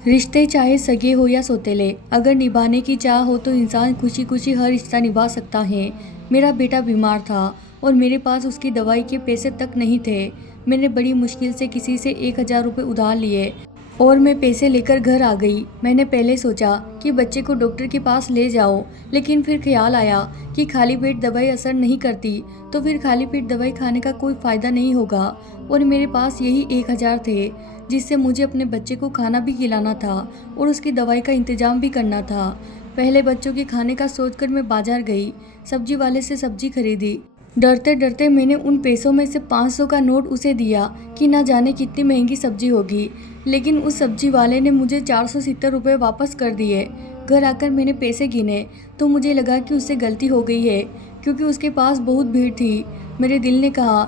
रिश्ते चाहे सगे हो या सौतेले, अगर निभाने की चाह हो तो इंसान खुशी खुशी हर रिश्ता निभा सकता है। मेरा बेटा बीमार था और मेरे पास उसकी दवाई के पैसे तक नहीं थे। मैंने बड़ी मुश्किल से किसी से 1,000 रुपये उधार लिए और मैं पैसे लेकर घर आ गई। मैंने पहले सोचा कि बच्चे को डॉक्टर के पास ले जाओ, लेकिन फिर ख्याल आया कि खाली पेट दवाई असर नहीं करती, तो फिर खाली पेट दवाई खाने का कोई फ़ायदा नहीं होगा। और मेरे पास यही 1,000 थे, जिससे मुझे अपने बच्चे को खाना भी खिलाना था और उसकी दवाई का इंतजाम भी करना था। पहले बच्चों के खाने का सोचकर मैं बाजार गई, सब्जी वाले से सब्जी खरीदी। डरते डरते मैंने उन पैसों में से 500 का नोट उसे दिया कि ना जाने कितनी महंगी सब्जी होगी, लेकिन उस सब्जी वाले ने मुझे 470 रुपये वापस कर दिए। घर आकर मैंने पैसे गिने तो मुझे लगा कि उससे गलती हो गई है, क्योंकि उसके पास बहुत भीड़ थी। मेरे दिल ने कहा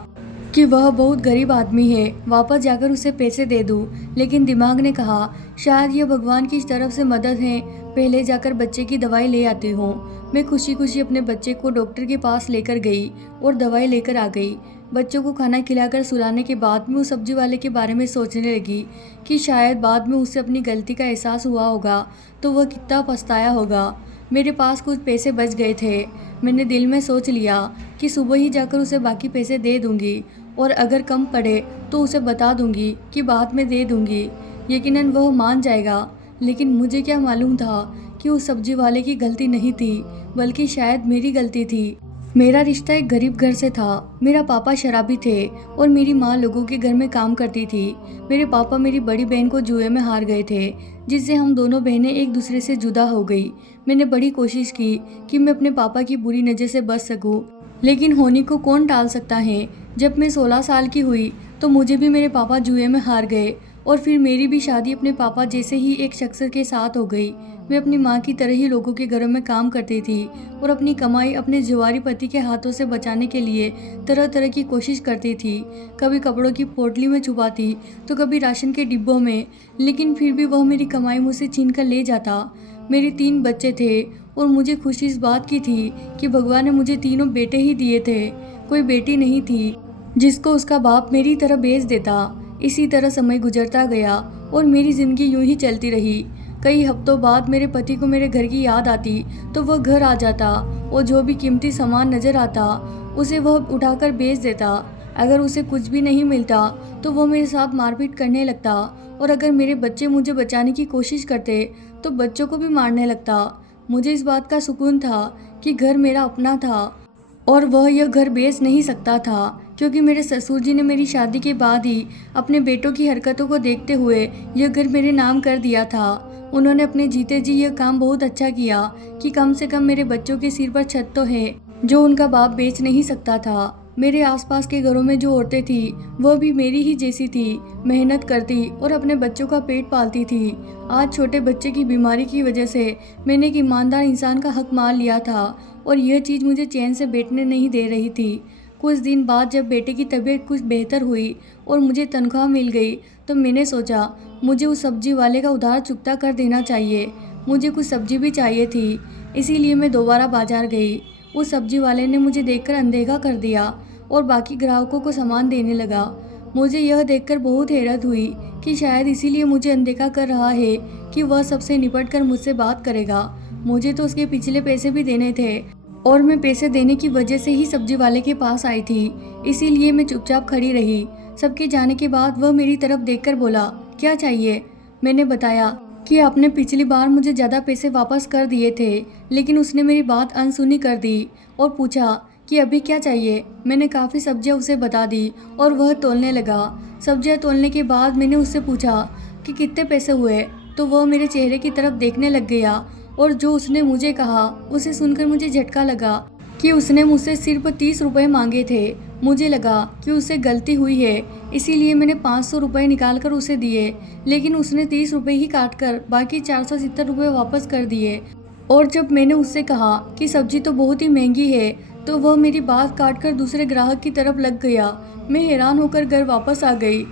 कि वह बहुत गरीब आदमी है, वापस जाकर उसे पैसे दे दूं, लेकिन दिमाग ने कहा शायद यह भगवान की तरफ से मदद है, पहले जाकर बच्चे की दवाई ले आती हूँ। मैं खुशी खुशी अपने बच्चे को डॉक्टर के पास लेकर गई और दवाई लेकर आ गई। बच्चों को खाना खिलाकर सुलाने के बाद मैं उस सब्जी वाले के बारे में सोचने लगी कि शायद बाद में उसे अपनी गलती का एहसास हुआ होगा तो वह कितना पछताया होगा। मेरे पास कुछ पैसे बच गए थे। मैंने दिल में सोच लिया कि सुबह ही जाकर उसे बाकी पैसे दे दूंगी, और अगर कम पड़े तो उसे बता दूंगी कि बाद में दे दूंगी। यकीनन वह मान जाएगा, लेकिन मुझे क्या मालूम था कि उस सब्जी वाले की गलती नहीं थी, बल्कि शायद मेरी गलती थी। मेरा रिश्ता एक गरीब घर से था। मेरा पापा शराबी थे और मेरी माँ लोगों के घर में काम करती थी। मेरे पापा मेरी बड़ी बहन को जुए में हार गए थे, जिससे हम दोनों बहनें एक दूसरे से जुदा हो गई। मैंने बड़ी कोशिश की कि मैं अपने पापा की बुरी नज़र से बच सकूं, लेकिन होने को कौन टाल सकता है। जब मैं 16 साल की हुई तो मुझे भी मेरे पापा जुए में हार गए और फिर मेरी भी शादी अपने पापा जैसे ही एक शख्स के साथ हो गई। मैं अपनी माँ की तरह ही लोगों के घरों में काम करती थी और अपनी कमाई अपने जुआरी पति के हाथों से बचाने के लिए तरह तरह की कोशिश करती थी। कभी कपड़ों की पोटली में छुपाती तो कभी राशन के डिब्बों में, लेकिन फिर भी वह मेरी कमाई मुझसे छीन कर ले जाता। मेरे 3 बच्चे थे और मुझे खुशी इस बात की थी कि भगवान ने मुझे तीनों बेटे ही दिए थे, कोई बेटी नहीं थी जिसको उसका बाप मेरी तरह बेच देता। इसी तरह समय गुजरता गया और मेरी ज़िंदगी यूं ही चलती रही। कई हफ्तों बाद मेरे पति को मेरे घर की याद आती तो वह घर आ जाता और जो भी कीमती सामान नज़र आता उसे वह उठाकर बेच देता। अगर उसे कुछ भी नहीं मिलता तो वह मेरे साथ मारपीट करने लगता, और अगर मेरे बच्चे मुझे बचाने की कोशिश करते तो बच्चों को भी मारने लगता। मुझे इस बात का सुकून था कि घर मेरा अपना था और वह यह घर बेच नहीं सकता था, क्योंकि मेरे ससुर जी ने मेरी शादी के बाद ही अपने बेटों की हरकतों को देखते हुए यह घर मेरे नाम कर दिया था। उन्होंने अपने जीते जी यह काम बहुत अच्छा किया कि कम से कम मेरे बच्चों के सिर पर छत तो है, जो उनका बाप बेच नहीं सकता था। मेरे आसपास के घरों में जो औरतें थी वह भी मेरी ही जैसी थी, मेहनत करती और अपने बच्चों का पेट पालती थी। आज छोटे बच्चे की बीमारी की वजह से मैंने एक ईमानदार इंसान का हक मान लिया था और यह चीज़ मुझे चैन से बैठने नहीं दे रही थी। कुछ दिन बाद जब बेटे की तबीयत कुछ बेहतर हुई और मुझे तनख्वाह मिल गई तो मैंने सोचा मुझे उस सब्जी वाले का उधार चुकता कर देना चाहिए। मुझे कुछ सब्जी भी चाहिए थी, इसीलिए मैं दोबारा बाजार गई। उस सब्जी वाले ने मुझे देखकर अनदेखा कर दिया और बाकी ग्राहकों को सामान देने लगा। मुझे यह देखकर बहुत हैरत हुई कि शायद इसीलिए मुझे अनदेखा कर रहा है कि वह सबसे निपट कर मुझसे बात करेगा। मुझे तो उसके पिछले पैसे भी देने थे और मैं पैसे देने की वजह से ही सब्जी वाले के पास आई थी, इसीलिए मैं चुपचाप खड़ी रही। सबके जाने के बाद वह मेरी तरफ देखकर बोला, क्या चाहिए? मैंने बताया कि आपने पिछली बार मुझे ज़्यादा पैसे वापस कर दिए थे, लेकिन उसने मेरी बात अनसुनी कर दी और पूछा कि अभी क्या चाहिए। मैंने काफ़ी सब्जियां उसे बता दी और वह तोलने लगा। सब्जियां तोलने के बाद मैंने उससे पूछा कि कितने पैसे हुए, तो वह मेरे चेहरे की तरफ देखने लग गया और जो उसने मुझे कहा उसे सुनकर मुझे झटका लगा कि उसने मुझसे सिर्फ 30 रुपये मांगे थे। मुझे लगा कि उससे गलती हुई है, इसीलिए मैंने 500 रुपये निकाल कर उसे दिए, लेकिन उसने 30 रुपये ही काट कर बाकी 470 रुपये वापस कर दिए। और जब मैंने उससे कहा कि सब्जी तो बहुत ही महंगी है तो वह मेरी बात काटकर दूसरे ग्राहक की तरफ लग गया। मैं हैरान होकर घर वापस आ गई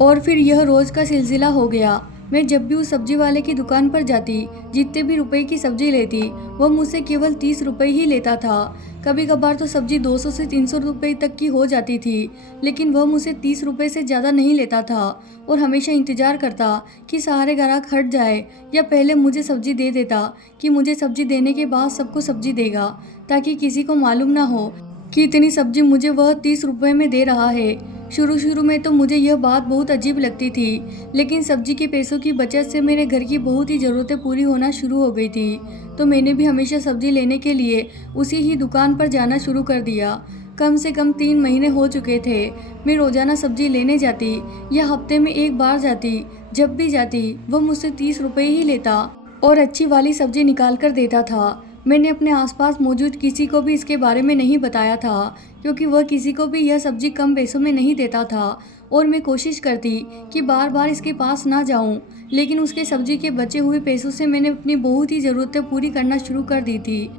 और फिर यह रोज़ का सिलसिला हो गया। मैं जब भी उस सब्जी वाले की दुकान पर जाती, जितने भी रुपए की सब्जी लेती, वह मुझसे केवल 30 रुपए ही लेता था। कभी कभार तो सब्जी 200 से 300 रुपए तक की हो जाती थी, लेकिन वह मुझसे 30 रुपए से ज़्यादा नहीं लेता था और हमेशा इंतज़ार करता कि सारे ग्राहक हट जाए या पहले मुझे सब्जी दे देता कि मुझे सब्जी देने के बाद सबको सब्जी देगा, ताकि किसी को मालूम ना हो कि इतनी सब्जी मुझे वह 30 रुपए में दे रहा है। शुरू में तो मुझे यह बात बहुत अजीब लगती थी, लेकिन सब्जी के पैसों की बचत से मेरे घर की बहुत ही ज़रूरतें पूरी होना शुरू हो गई थी। तो मैंने भी हमेशा सब्जी लेने के लिए उसी ही दुकान पर जाना शुरू कर दिया। कम से कम 3 महीने हो चुके थे। मैं रोज़ाना सब्जी लेने जाती या हफ्ते में एक बार जाती। जब भी जाती वह मुझसे 30 रुपए ही लेता और अच्छी वाली सब्जी निकाल कर देता था। मैंने अपने आसपास मौजूद किसी को भी इसके बारे में नहीं बताया था, क्योंकि वह किसी को भी यह सब्जी कम पैसों में नहीं देता था और मैं कोशिश करती कि बार बार इसके पास ना जाऊं, लेकिन उसके सब्जी के बचे हुए पैसों से मैंने अपनी बहुत ही ज़रूरतें पूरी करना शुरू कर दी थी।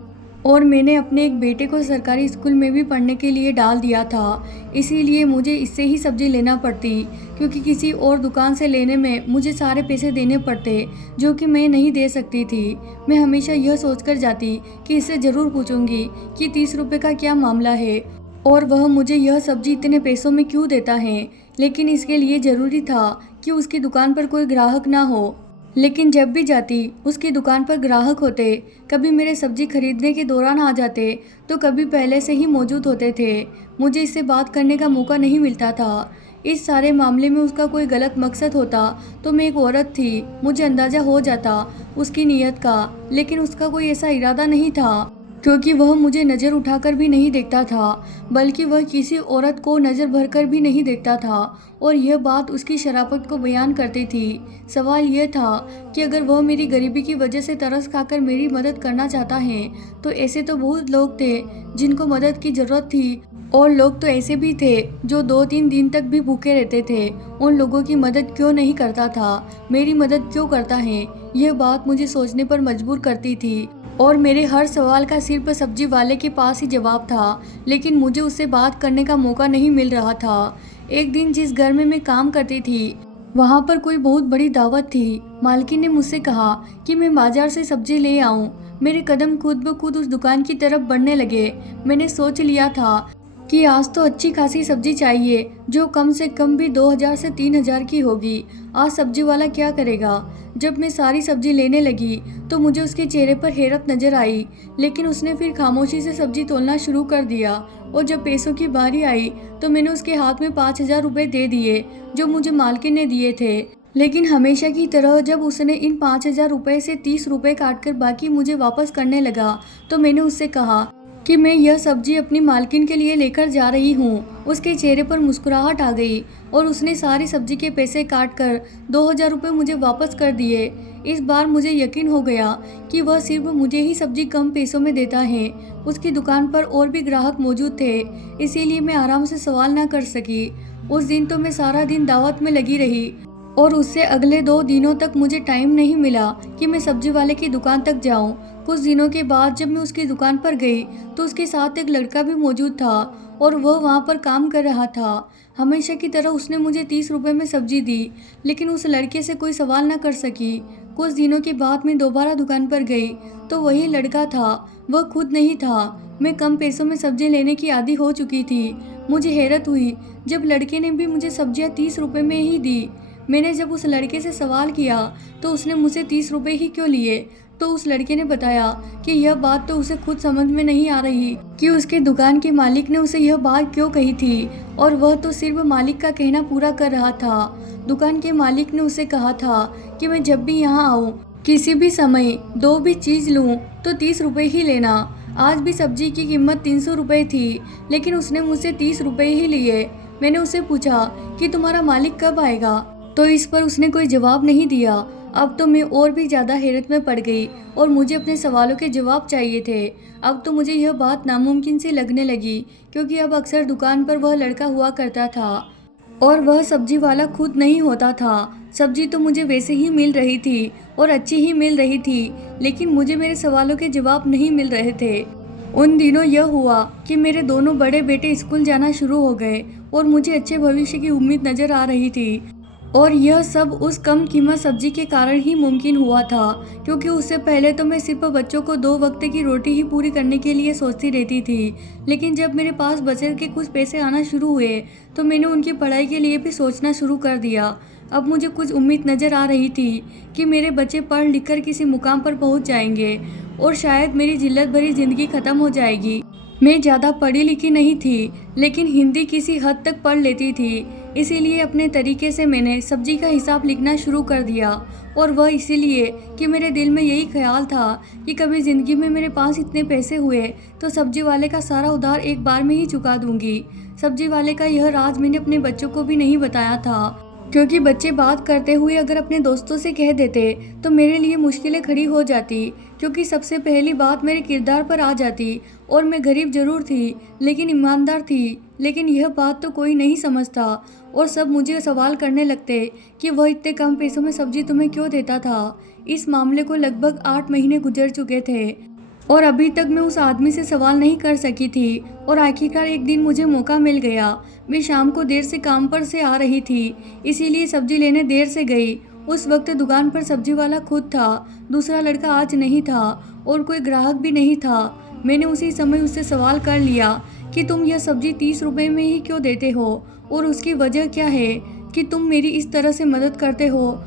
और मैंने अपने एक बेटे को सरकारी स्कूल में भी पढ़ने के लिए डाल दिया था, इसीलिए मुझे इससे ही सब्जी लेना पड़ती, क्योंकि किसी और दुकान से लेने में मुझे सारे पैसे देने पड़ते जो कि मैं नहीं दे सकती थी। मैं हमेशा यह सोचकर जाती कि इससे ज़रूर पूछूंगी कि 30 रुपये का क्या मामला है और वह मुझे यह सब्जी इतने पैसों में क्यों देता है, लेकिन इसके लिए ज़रूरी था कि उसकी दुकान पर कोई ग्राहक ना हो। लेकिन जब भी जाती उसकी दुकान पर ग्राहक होते, कभी मेरे सब्जी खरीदने के दौरान आ जाते तो कभी पहले से ही मौजूद होते थे। मुझे इससे बात करने का मौका नहीं मिलता था। इस सारे मामले में उसका कोई गलत मकसद होता तो मैं एक औरत थी, मुझे अंदाज़ा हो जाता उसकी नीयत का, लेकिन उसका कोई ऐसा इरादा नहीं था, क्योंकि वह मुझे नज़र उठाकर भी नहीं देखता था, बल्कि वह किसी औरत को नज़र भरकर भी नहीं देखता था और यह बात उसकी शराफत को बयान करती थी। सवाल यह था कि अगर वह मेरी गरीबी की वजह से तरस खाकर मेरी मदद करना चाहता है, तो ऐसे तो बहुत लोग थे जिनको मदद की ज़रूरत थी और लोग तो ऐसे भी थे जो 2-3 दिन तक भी भूखे रहते थे। उन लोगों की मदद क्यों नहीं करता था, मेरी मदद क्यों करता है? यह बात मुझे सोचने पर मजबूर करती थी और मेरे हर सवाल का सिर्फ सब्जी वाले के पास ही जवाब था, लेकिन मुझे उससे बात करने का मौका नहीं मिल रहा था। एक दिन जिस घर में मैं काम करती थी, वहाँ पर कोई बहुत बड़ी दावत थी। मालकिन ने मुझसे कहा कि मैं बाजार से सब्जी ले आऊँ। मेरे कदम खुद ब खुद उस दुकान की तरफ बढ़ने लगे। मैंने सोच लिया था कि आज तो अच्छी खासी सब्जी चाहिए, जो कम से कम भी 2000 से 3000 की होगी। आज सब्जी वाला क्या करेगा? जब मैं सारी सब्जी लेने लगी तो मुझे उसके चेहरे पर हैरत नजर आई, लेकिन उसने फिर खामोशी से सब्जी तोलना शुरू कर दिया और जब पैसों की बारी आई तो मैंने उसके हाथ में 5000 रुपये दे दिए, जो मुझे मालकिन ने दिए थे। लेकिन हमेशा की तरह जब उसने इन 5000 रुपये से 30 रुपये काटकर बाकी मुझे वापस करने लगा, तो मैंने उससे कहा कि मैं यह सब्जी अपनी मालकिन के लिए लेकर जा रही हूँ। उसके चेहरे पर मुस्कुराहट आ गई और उसने सारी सब्जी के पैसे काटकर 2000 रुपये मुझे वापस कर दिए। इस बार मुझे यकीन हो गया कि वह सिर्फ मुझे ही सब्जी कम पैसों में देता है। उसकी दुकान पर और भी ग्राहक मौजूद थे, इसीलिए मैं आराम से सवाल ना कर सकी। उस दिन तो मैं सारा दिन दावत में लगी रही और उससे अगले 2 दिनों तक मुझे टाइम नहीं मिला कि मैं सब्जी वाले की दुकान तक जाऊं। कुछ दिनों के बाद जब मैं उसकी दुकान पर गई तो उसके साथ एक लड़का भी मौजूद था और वह वहां पर काम कर रहा था। हमेशा की तरह उसने मुझे 30 रुपये में सब्जी दी, लेकिन उस लड़के से कोई सवाल ना कर सकी। कुछ दिनों के बाद मैं दोबारा दुकान पर गई तो वही लड़का था, वह खुद नहीं था। मैं कम पैसों में सब्जी लेने की आदी हो चुकी थी। मुझे हैरत हुई जब लड़के ने भी मुझे सब्जियां 30 रुपये में ही दी। मैंने जब उस लड़के से सवाल किया तो उसने मुझसे 30 रुपये ही क्यों लिए, तो उस लड़के ने बताया कि यह बात तो उसे खुद समझ में नहीं आ रही कि उसके दुकान के मालिक ने उसे यह बात क्यों कही थी, और वह तो सिर्फ मालिक का कहना पूरा कर रहा था। दुकान के मालिक ने उसे कहा था कि मैं जब भी यहाँ आऊँ, किसी भी समय 2 भी चीज़ लूँ तो 30 रुपये ही लेना। आज भी सब्जी की कीमत 300 रुपये थी, लेकिन उसने मुझसे 30 रुपये ही लिए। मैंने उससे पूछा कि तुम्हारा मालिक कब आएगा, तो इस पर उसने कोई जवाब नहीं दिया। अब तो मैं और भी ज़्यादा हैरत में पड़ गई और मुझे अपने सवालों के जवाब चाहिए थे। अब तो मुझे यह बात नामुमकिन सी लगने लगी, क्योंकि अब अक्सर दुकान पर वह लड़का हुआ करता था और वह सब्जी वाला खुद नहीं होता था। सब्जी तो मुझे वैसे ही मिल रही थी और अच्छी ही मिल रही थी, लेकिन मुझे मेरे सवालों के जवाब नहीं मिल रहे थे। उन दिनों यह हुआ कि मेरे दोनों बड़े बेटे स्कूल जाना शुरू हो गए और मुझे अच्छे भविष्य की उम्मीद नज़र आ रही थी। और यह सब उस कम कीमत सब्जी के कारण ही मुमकिन हुआ था, क्योंकि उससे पहले तो मैं सिर्फ बच्चों को 2 वक्त की रोटी ही पूरी करने के लिए सोचती रहती थी। लेकिन जब मेरे पास बचत के कुछ पैसे आना शुरू हुए तो मैंने उनकी पढ़ाई के लिए भी सोचना शुरू कर दिया। अब मुझे कुछ उम्मीद नज़र आ रही थी कि मेरे बच्चे पढ़ लिख कर किसी मुकाम पर पहुंच जाएंगे और शायद मेरी जिल्लत भरी ज़िंदगी ख़त्म हो जाएगी। मैं ज़्यादा पढ़ी लिखी नहीं थी, लेकिन हिंदी किसी हद तक पढ़ लेती थी। इसीलिए अपने तरीके से मैंने सब्जी का हिसाब लिखना शुरू कर दिया, और वह इसीलिए कि मेरे दिल में यही ख्याल था कि कभी ज़िंदगी में मेरे पास इतने पैसे हुए तो सब्जी वाले का सारा उधार एक बार में ही चुका दूंगी। सब्जी वाले का यह राज मैंने अपने बच्चों को भी नहीं बताया था, क्योंकि बच्चे बात करते हुए अगर अपने दोस्तों से कह देते तो मेरे लिए मुश्किलें खड़ी हो जाती, क्योंकि सबसे पहली बात मेरे किरदार पर आ जाती। और मैं गरीब जरूर थी लेकिन ईमानदार थी, लेकिन यह बात तो कोई नहीं समझता, और सब मुझे सवाल करने लगते कि वह इतने कम पैसों में सब्जी तुम्हें क्यों देता था। इस मामले को लगभग 8 महीने गुजर चुके थे और अभी तक मैं उस आदमी से सवाल नहीं कर सकी थी। और आखिरकार एक दिन मुझे मौका मिल गया। मैं शाम को देर से काम पर से आ रही थी, इसीलिए सब्जी लेने देर से गई। उस वक्त दुकान पर सब्जी वाला खुद था, दूसरा लड़का आज नहीं था और कोई ग्राहक भी नहीं था। मैंने उसी समय उससे सवाल कर लिया कि तुम यह सब्जी 30 रुपए में ही क्यों देते हो, और उसकी वजह क्या है कि तुम मेरी इस तरह से मदद करते हो।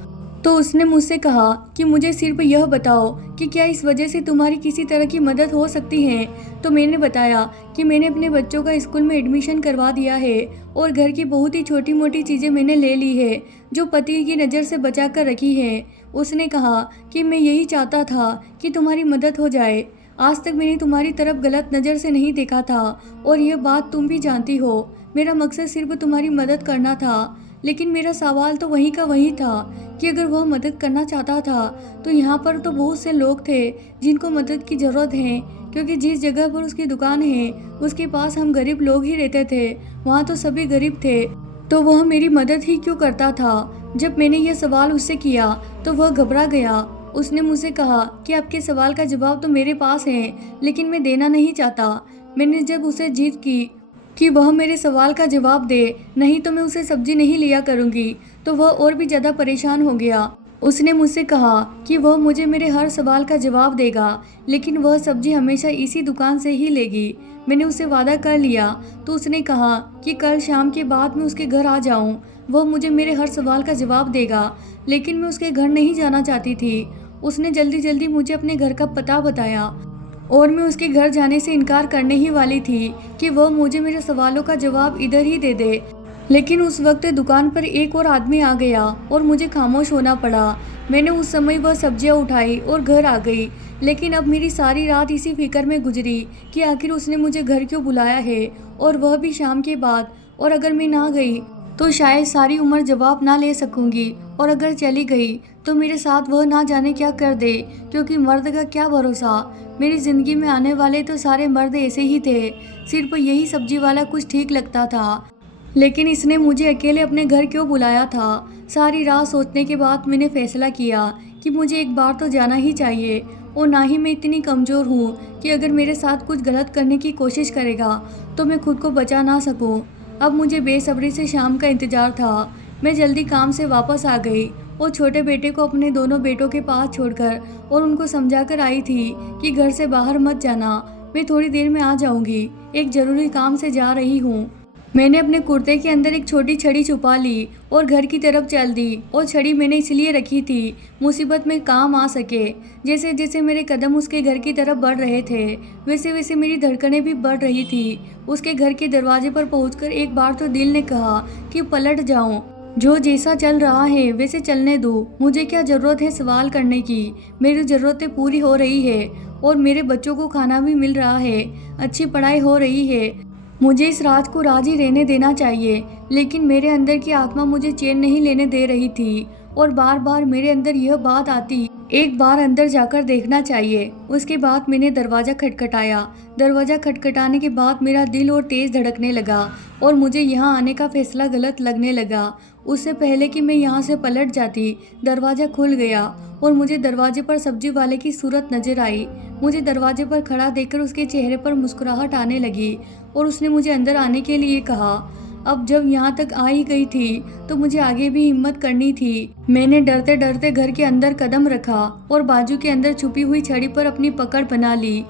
तो उसने मुझसे कहा कि मुझे सिर्फ यह बताओ कि क्या इस वजह से तुम्हारी किसी तरह की मदद हो सकती है। तो मैंने बताया कि मैंने अपने बच्चों का स्कूल में एडमिशन करवा दिया है और घर की बहुत ही छोटी मोटी चीज़ें मैंने ले ली है जो पति की नज़र से बचा कर रखी है। उसने कहा कि मैं यही चाहता था कि तुम्हारी मदद हो जाए। आज तक मैंने तुम्हारी तरफ गलत नज़र से नहीं देखा था और यह बात तुम भी जानती हो। मेरा मकसद सिर्फ तुम्हारी मदद करना था, लेकिन मेरा सवाल तो वहीं का वहीं था कि अगर वह मदद करना चाहता था तो यहाँ पर तो बहुत से लोग थे जिनको मदद की ज़रूरत है, क्योंकि जिस जगह पर उसकी दुकान है उसके पास हम गरीब लोग ही रहते थे, वहाँ तो सभी गरीब थे। तो वह मेरी मदद ही क्यों करता था। जब मैंने यह सवाल उससे किया तो वह घबरा गया। उसने मुझसे कहा कि आपके सवाल का जवाब तो मेरे पास है, लेकिन मैं देना नहीं चाहता। मैंने जब उसे जीत की कि वह मेरे सवाल का जवाब दे, नहीं तो मैं उसे सब्जी नहीं लिया करूँगी, तो वह और भी ज़्यादा परेशान हो गया। उसने मुझसे कहा कि वह मुझे मेरे हर सवाल का जवाब देगा, लेकिन वह सब्जी हमेशा इसी दुकान से ही लेगी। मैंने उससे वादा कर लिया। तो उसने कहा कि कल शाम के बाद मैं उसके घर आ जाऊं, वह मुझे मेरे हर सवाल का जवाब देगा। लेकिन मैं उसके घर नहीं जाना चाहती थी। उसने जल्दी जल्दी मुझे अपने घर का पता बताया और मैं उसके घर जाने से इनकार करने ही वाली थी कि वह मुझे मेरे सवालों का जवाब इधर ही दे दे। लेकिन उस वक्त दुकान पर एक और आदमी आ गया और मुझे खामोश होना पड़ा। मैंने उस समय वह सब्जियां उठाई और घर आ गई, लेकिन अब मेरी सारी रात इसी फिक्र में गुजरी कि आखिर उसने मुझे घर क्यों बुलाया है, और वह भी शाम के बाद। और अगर मैं ना गई तो शायद सारी उम्र जवाब ना ले सकूंगी, और अगर चली गई तो मेरे साथ वह ना जाने क्या कर दे, क्योंकि मर्द का क्या भरोसा। मेरी ज़िंदगी में आने वाले तो सारे मर्द ऐसे ही थे, सिर्फ यही सब्जी वाला कुछ ठीक लगता था। लेकिन इसने मुझे अकेले अपने घर क्यों बुलाया था। सारी रात सोचने के बाद मैंने फैसला किया कि मुझे एक बार तो जाना ही चाहिए, और ना ही मैं इतनी कमज़ोर हूँ कि अगर मेरे साथ कुछ गलत करने की कोशिश करेगा तो मैं खुद को बचा ना सकूँ। अब मुझे बेसब्री से शाम का इंतज़ार था। मैं जल्दी काम से वापस आ गई और छोटे बेटे को अपने दोनों बेटों के पास छोड़कर और उनको समझा कर आई थी कि घर से बाहर मत जाना, मैं थोड़ी देर में आ जाऊंगी, एक ज़रूरी काम से जा रही हूँ। मैंने अपने कुर्ते के अंदर एक छोटी छड़ी छुपा ली और घर की तरफ चल दी, और छड़ी मैंने इसलिए रखी थी मुसीबत में काम आ सके। जैसे जैसे मेरे कदम उसके घर की तरफ बढ़ रहे थे वैसे वैसे मेरी धड़कनें भी बढ़ रही थी। उसके घर के दरवाजे पर पहुंचकर एक बार तो दिल ने कहा कि पलट जाऊं, जो जैसा चल रहा है वैसे चलने दो, मुझे क्या ज़रूरत है सवाल करने की। मेरी ज़रूरतें पूरी हो रही है और मेरे बच्चों को खाना भी मिल रहा है, अच्छी पढ़ाई हो रही है। मुझे इस रात को राजी रहने देना चाहिए। लेकिन मेरे अंदर की आत्मा मुझे चैन नहीं लेने दे रही थी और बार बार मेरे अंदर यह बात आती, एक बार अंदर जाकर देखना चाहिए। उसके बाद मैंने दरवाज़ा खटखटाया। दरवाज़ा खटखटाने के बाद मेरा दिल और तेज़ धड़कने लगा और मुझे यहाँ आने का फैसला गलत लगने लगा। उससे पहले कि मैं यहाँ से पलट जाती, दरवाज़ा खुल गया और मुझे दरवाजे पर सब्जी वाले की सूरत नजर आई। मुझे दरवाजे पर खड़ा देखकर उसके चेहरे पर मुस्कुराहट आने लगी और उसने मुझे अंदर आने के लिए कहा। अब जब यहाँ तक आ ही गई थी तो मुझे आगे भी हिम्मत करनी थी। मैंने डरते डरते घर के अंदर कदम रखा और बाजू के अंदर छुपी हुई छड़ी पर अपनी पकड़ बना ली।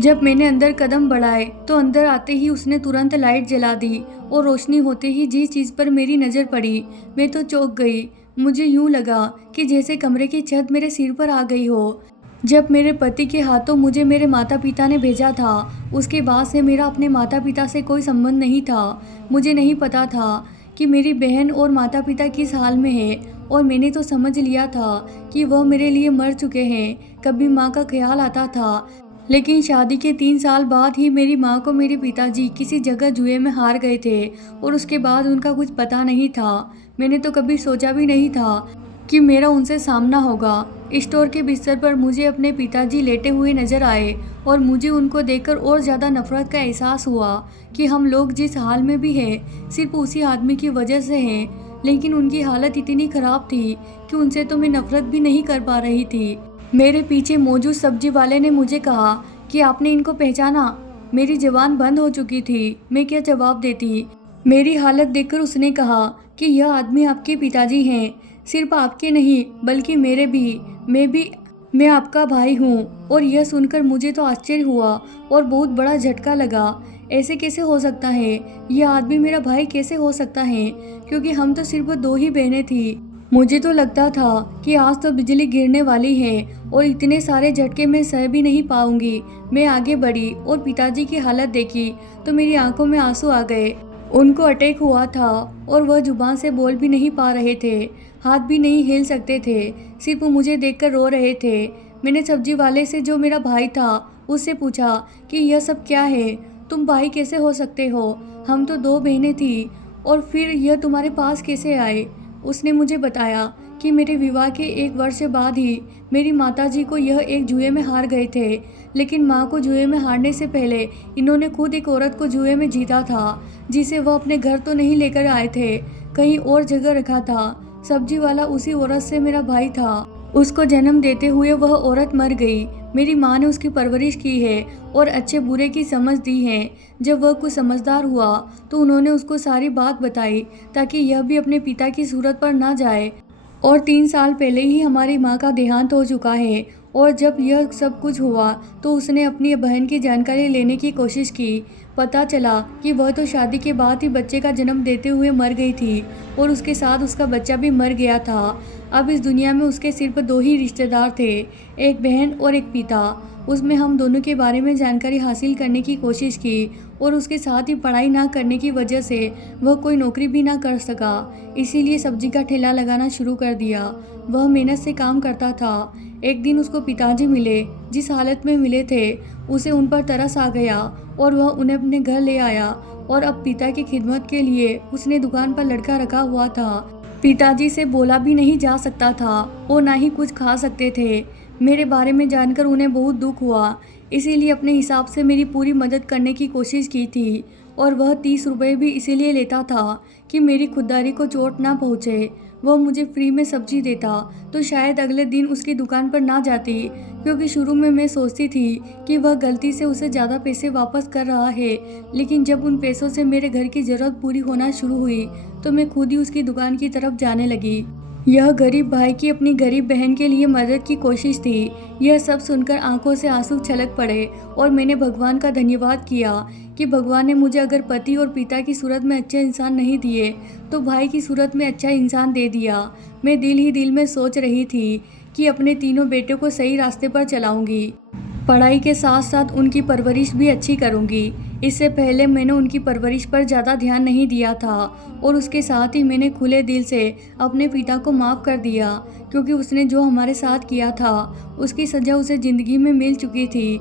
जब मैंने अंदर कदम बढ़ाए तो अंदर आते ही उसने तुरंत लाइट जला दी और रोशनी होते ही जिस चीज़ पर मेरी नज़र पड़ी मैं तो चौंक गई। मुझे यूं लगा कि जैसे कमरे की छत मेरे सिर पर आ गई हो। जब मेरे पति के हाथों मुझे मेरे माता पिता ने भेजा था उसके बाद से मेरा अपने माता पिता से कोई संबंध नहीं था। मुझे नहीं पता था कि मेरी बहन और माता पिता किस हाल में है और मैंने तो समझ लिया था कि वह मेरे लिए मर चुके हैं। कभी माँ का ख्याल आता था, लेकिन शादी के 3 साल बाद ही मेरी माँ को मेरे पिताजी किसी जगह जुए में हार गए थे और उसके बाद उनका कुछ पता नहीं था। मैंने तो कभी सोचा भी नहीं था कि मेरा उनसे सामना होगा। स्टोर के बिस्तर पर मुझे अपने पिताजी लेटे हुए नजर आए और मुझे उनको देखकर और ज़्यादा नफरत का एहसास हुआ कि हम लोग जिस हाल में भी हैं सिर्फ उसी आदमी की वजह से हैं। लेकिन उनकी हालत इतनी ख़राब थी कि उनसे तो मैं नफरत भी नहीं कर पा रही थी। मेरे पीछे मौजूद सब्जी वाले ने मुझे कहा कि आपने इनको पहचाना। मेरी ज़बान बंद हो चुकी थी, मैं क्या जवाब देती। मेरी हालत देखकर उसने कहा कि यह आदमी आपके पिताजी हैं, सिर्फ आपके नहीं बल्कि मेरे भी। मैं आपका भाई हूँ। और यह सुनकर मुझे तो आश्चर्य हुआ और बहुत बड़ा झटका लगा। ऐसे कैसे हो सकता है? यह आदमी मेरा भाई कैसे हो सकता है? क्योंकि हम तो सिर्फ 2 ही बहनें थी। मुझे तो लगता था कि आज तो बिजली गिरने वाली है और इतने सारे झटके मैं सह भी नहीं पाऊंगी। मैं आगे बढ़ी और पिताजी की हालत देखी तो मेरी आंखों में आंसू आ गए। उनको अटैक हुआ था और वह जुबान से बोल भी नहीं पा रहे थे, हाथ भी नहीं हिल सकते थे, सिर्फ मुझे देखकर रो रहे थे। मैंने सब्जी वाले से, जो मेरा भाई था, उससे पूछा कि यह सब क्या है? तुम भाई कैसे हो सकते हो? हम तो 2 बहनें थी और फिर यह तुम्हारे पास कैसे आए? उसने मुझे बताया कि मेरे विवाह के 1 वर्ष बाद ही मेरी माताजी को यह एक जुए में हार गए थे। लेकिन माँ को जुए में हारने से पहले इन्होंने खुद एक औरत को जुए में जीता था, जिसे वह अपने घर तो नहीं लेकर आए थे, कहीं और जगह रखा था। सब्जी वाला उसी औरत से मेरा भाई था। उसको जन्म देते हुए वह औरत मर गई। मेरी माँ ने उसकी परवरिश की है और अच्छे बुरे की समझ दी है। जब वह कुछ समझदार हुआ तो उन्होंने उसको सारी बात बताई ताकि यह भी अपने पिता की सूरत पर ना जाए। और 3 साल पहले ही हमारी माँ का देहांत हो चुका है। और जब यह सब कुछ हुआ तो उसने अपनी बहन की जानकारी लेने की कोशिश की। पता चला कि वह तो शादी के बाद ही बच्चे का जन्म देते हुए मर गई थी और उसके साथ उसका बच्चा भी मर गया था। अब इस दुनिया में उसके सिर्फ 2 ही रिश्तेदार थे, एक बहन और एक पिता। उसमें हम दोनों के बारे में जानकारी हासिल करने की कोशिश की और उसके साथ ही पढ़ाई ना करने की वजह से वह कोई नौकरी भी ना कर सका, इसीलिए सब्जी का ठेला लगाना शुरू कर दिया। वह मेहनत से काम करता था। एक दिन उसको पिताजी मिले। जिस हालत में मिले थे उसे उन पर तरस आ गया और वह उन्हें अपने घर ले आया। और अब पिता की खिदमत के लिए उसने दुकान पर लड़का रखा हुआ था। पिताजी से बोला भी नहीं जा सकता था और ना ही कुछ खा सकते थे। मेरे बारे में जानकर उन्हें बहुत दुख हुआ, इसीलिए अपने हिसाब से मेरी पूरी मदद करने की कोशिश की थी। और वह 30 रुपये भी इसीलिए लेता था कि मेरी खुददारी को चोट ना पहुँचे। वह मुझे फ्री में सब्जी देता तो शायद अगले दिन उसकी दुकान पर ना जाती, क्योंकि शुरू में मैं सोचती थी कि वह गलती से उसे ज़्यादा पैसे वापस कर रहा है। लेकिन जब उन पैसों से मेरे घर की ज़रूरत पूरी होना शुरू हुई तो मैं खुद ही उसकी दुकान की तरफ जाने लगी। यह गरीब भाई की अपनी गरीब बहन के लिए मदद की कोशिश थी। यह सब सुनकर आंखों से आंसू छलक पड़े और मैंने भगवान का धन्यवाद किया कि भगवान ने मुझे अगर पति और पिता की सूरत में अच्छे इंसान नहीं दिए तो भाई की सूरत में अच्छा इंसान दे दिया। मैं दिल ही दिल में सोच रही थी कि अपने तीनों बेटों को सही रास्ते पर चलाऊंगी, पढ़ाई के साथ साथ उनकी परवरिश भी अच्छी करूंगी। इससे पहले मैंने उनकी परवरिश पर ज़्यादा ध्यान नहीं दिया था और उसके साथ ही मैंने खुले दिल से अपने पिता को माफ़ कर दिया, क्योंकि उसने जो हमारे साथ किया था उसकी सज़ा उसे ज़िंदगी में मिल चुकी थी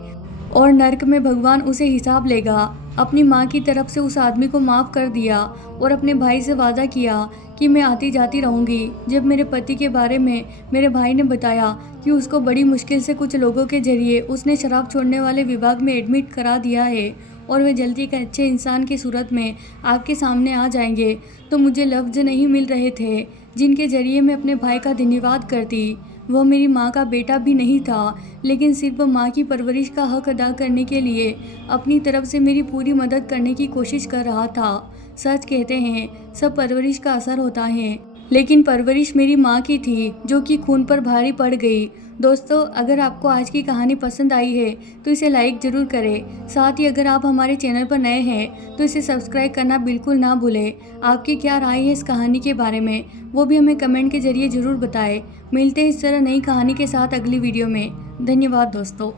और नर्क में भगवान उसे हिसाब लेगा। अपनी माँ की तरफ से उस आदमी को माफ़ कर दिया और अपने भाई से वादा किया कि मैं आती जाती रहूँगी। जब मेरे पति के बारे में मेरे भाई ने बताया कि उसको बड़ी मुश्किल से कुछ लोगों के जरिए उसने शराब छोड़ने वाले विभाग में एडमिट करा दिया है और वे जल्दी एक अच्छे इंसान की सूरत में आपके सामने आ जाएंगे, तो मुझे लफ्ज़ नहीं मिल रहे थे जिनके जरिए मैं अपने भाई का धन्यवाद करती। वह मेरी माँ का बेटा भी नहीं था, लेकिन सिर्फ माँ की परवरिश का हक अदा करने के लिए अपनी तरफ से मेरी पूरी मदद करने की कोशिश कर रहा था। सच कहते हैं सब परवरिश का असर होता है, लेकिन परवरिश मेरी माँ की थी जो कि खून पर भारी पड़ गई। दोस्तों, अगर आपको आज की कहानी पसंद आई है तो इसे लाइक ज़रूर करें। साथ ही अगर आप हमारे चैनल पर नए हैं तो इसे सब्सक्राइब करना बिल्कुल ना भूलें। आपकी क्या राय है इस कहानी के बारे में, वो भी हमें कमेंट के जरिए ज़रूर बताएं। मिलते हैं इस तरह नई कहानी के साथ अगली वीडियो में। धन्यवाद दोस्तों।